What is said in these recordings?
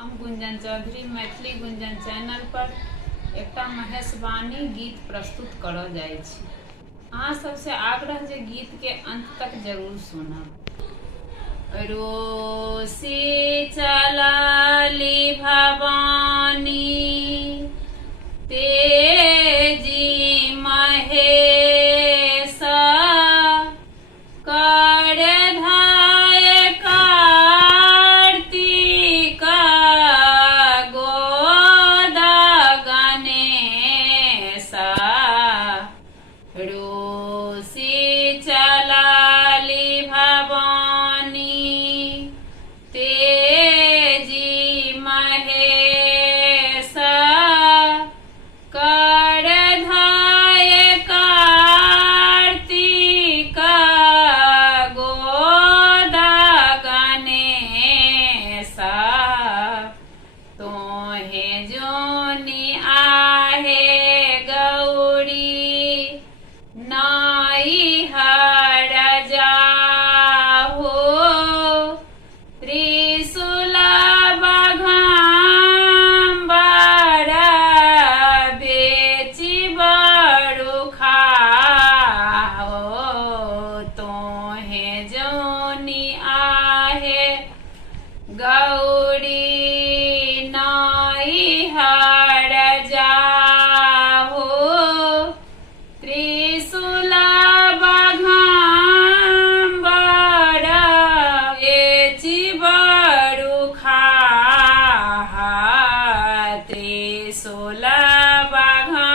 हम गुंजन चौधरी मैथिली गुंजन चैनल पर एकटा महेशवाणी गीत प्रस्तुत करऽ जाइ छी। अहाँ सबसे आग्रह जे गीत के अंत तक जरूर सुनब। रोसी चलाली भवानी तेजी महेश कर धाय कार्तिक गोदा गणेश। रोसी चलाली भवानी तेजी महेश कर धाय कार्तिक गोदा गणेश। तोहे जोनी आहे गौरी नाई हर जाहो त्रिशूल बघाम्बर बेची बड़ू खाहो। तोहे जोनी आहे गौरी नाई हर जाहो त्रिशूल बघाम्बर बेची बड़ू खाहा। त्रिशूल बघाम्बर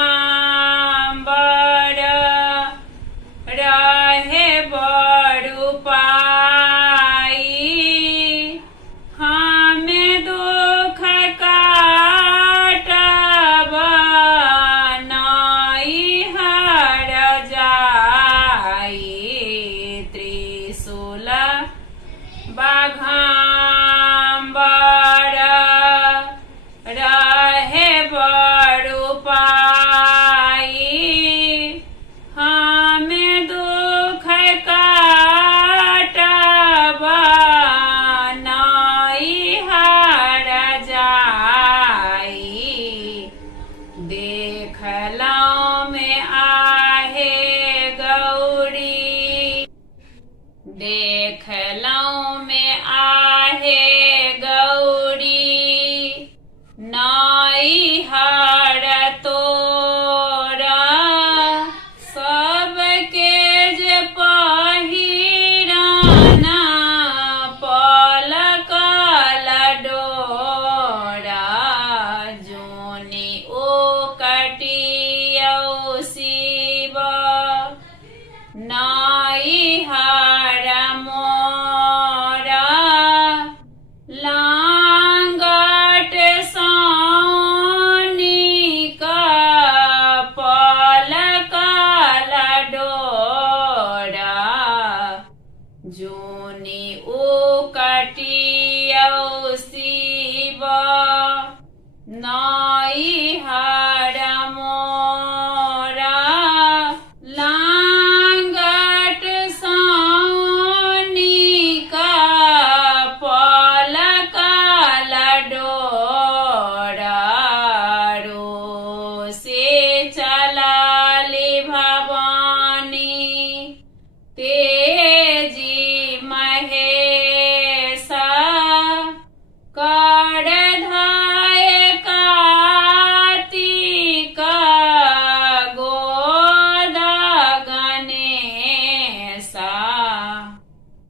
रहे बड़ू पाई हमें दुख काटब नाई हर जाई। त्रिशूल बघाम्बर रहे बड़ू पाई हमें दुख काटब नाई हर जाई। देखलौं में आहे गौरी देखलौं में आहे गौरी नाई हर तोरा सबके जे पहिराना पलकल डोरा। जोनी ओ कटियौ शिव नाई हर मोरा लांगट सोनी का पलकल डोरा। जोनी ओ कटियौ शिव नाई हर मोरा लांगट सोनी का पलकल डोरा। रोसे चलाली भवानी तेजी महेश कर